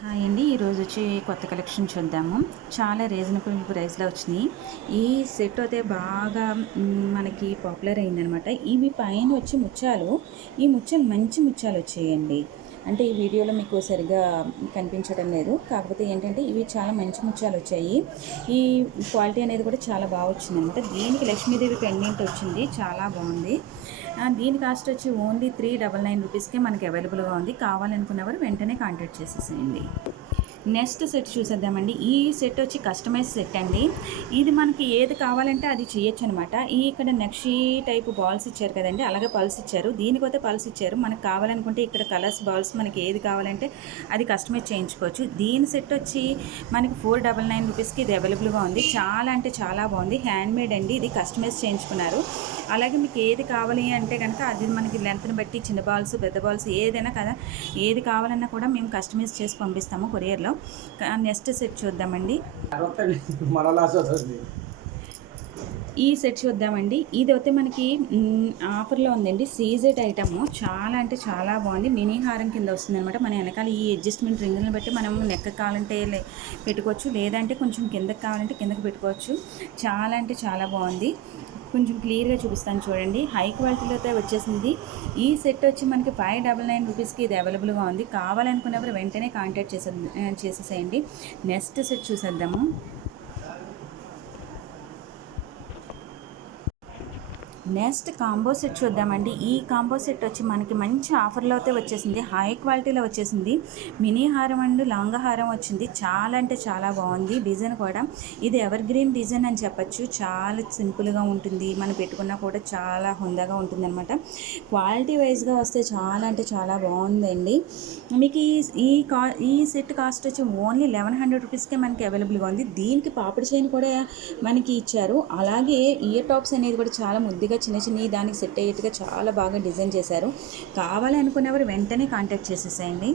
Hi అండి. ఈరోజు వచ్చి కొత్త కలెక్షన్ చూద్దాము. చాలా రీజనబుల్ ప్రైస్లో వచ్చినాయి. ఈ సెట్ అయితే బాగా మనకి పాపులర్ అయిందనమాట. ఇవి పైన వచ్చి ముత్యాలు, ఈ ముత్యాలు మంచి ముత్యాలు వచ్చాయండి. అంటే ఈ వీడియోలో మీకు సరిగ్గా కనిపించడం లేదు, కాకపోతే ఏంటంటే ఇవి చాలా మంచి ముత్యాలు వచ్చాయి. ఈ క్వాలిటీ అనేది కూడా చాలా బాగా వచ్చింది అనమాట. దీనికి లక్ష్మీదేవి పెండెంట్ వచ్చింది, చాలా బాగుంది. దీని కాస్ట్ వచ్చి ఓన్లీ 399 రూపీస్కే మనకి అవైలబుల్గా ఉంది. కావాలనుకున్నవారు వెంటనే కాంటాక్ట్ చేసేసేయండి. నెక్స్ట్ సెట్ చూసేద్దామండి. ఈ సెట్ వచ్చి కస్టమైజ్ సెట్ అండి. ఇది మనకి ఏది కావాలంటే అది చేయొచ్చు అనమాట. ఈ ఇక్కడ నక్షి టైప్ బాల్స్ ఇచ్చారు కదండి, అలాగే పల్స్ ఇచ్చారు. దీనికైతే పల్స్ ఇచ్చారు. మనకు కావాలనుకుంటే ఇక్కడ కలర్స్ బాల్స్ మనకి ఏది కావాలంటే అది కస్టమైజ్ చేయించుకోవచ్చు. దీని సెట్ వచ్చి మనకి 499 రూపీస్కి ఇది అవైలబుల్గా ఉంది. చాలా అంటే చాలా బాగుంది. హ్యాండ్మేడ్ అండి, ఇది కస్టమైజ్ చేయించుకున్నారు. అలాగే మీకు ఏది కావాలి అంటే కనుక అది మనకి లెంత్ని బట్టి చిన్న బాల్స్ పెద్ద బాల్స్ ఏదైనా కదా, ఏది కావాలన్నా కూడా మేము కస్టమైజ్ చేసి పంపిస్తాము కొరియర్లో. నెక్స్ట్ సెట్ చూద్దామండి. ఈ సెట్ చూద్దామండి. ఇది అయితే మనకి ఆఫర్లో ఉందండి. సీజెడ్ ఐటమ్ చాలా అంటే చాలా బాగుంది. మినీ హారం కింద వస్తుంది అనమాట. మన వెనకాల ఈ అడ్జస్ట్మెంట్ రింగులను బట్టి మనం నెక్క కావాలంటే పెట్టుకోవచ్చు, లేదంటే కొంచెం కిందకి కావాలంటే కిందకి పెట్టుకోవచ్చు. చాలా అంటే చాలా బాగుంది. కొంచెం క్లియర్గా చూపిస్తాను చూడండి. హై క్వాలిటీలో అయితే వచ్చేసింది. ఈ సెట్ వచ్చి మనకి 599 రూపీస్కి ఇది అవైలబుల్గా ఉంది. కావాలనుకున్నప్పుడు వెంటనే కాంటాక్ట్ చేసేసేయండి. నెక్స్ట్ సెట్ చూసేద్దాము. నెక్స్ట్ కాంబో సెట్ చూద్దామండి. ఈ కాంబో సెట్ వచ్చి మనకి మంచి ఆఫర్లో అయితే వచ్చేసింది. హై క్వాలిటీలో వచ్చేసింది. మినీ హారం అండ్ లాంగ్ హారం వచ్చింది. చాలా అంటే చాలా బాగుంది. డిజైన్ కూడా ఇది ఎవర్ గ్రీన్ డిజైన్ అని చెప్పచ్చు. చాలా సింపుల్గా ఉంటుంది. మనం పెట్టుకున్నా కూడా చాలా హుందాగా ఉంటుంది అనమాట. క్వాలిటీ వైజ్గా వస్తే చాలా అంటే చాలా బాగుందండి. మీకు ఈ సెట్ కాస్ట్ వచ్చి ఓన్లీ 1100 రూపీస్కే మనకి అవైలబుల్గా ఉంది. దీనికి పాపిడి చైన్ కూడా మనకి ఇచ్చారు. అలాగే ఇయర్ టాప్స్ అనేది కూడా చాలా ముద్దుగా చిన్న చిన్న దానికి సెట్ అయ్యేట్టుగా చాలా బాగా డిజైన్ చేశారు. కావాలి అనుకునేవారు వెంటనే కాంటాక్ట్ చేసేసేయండి.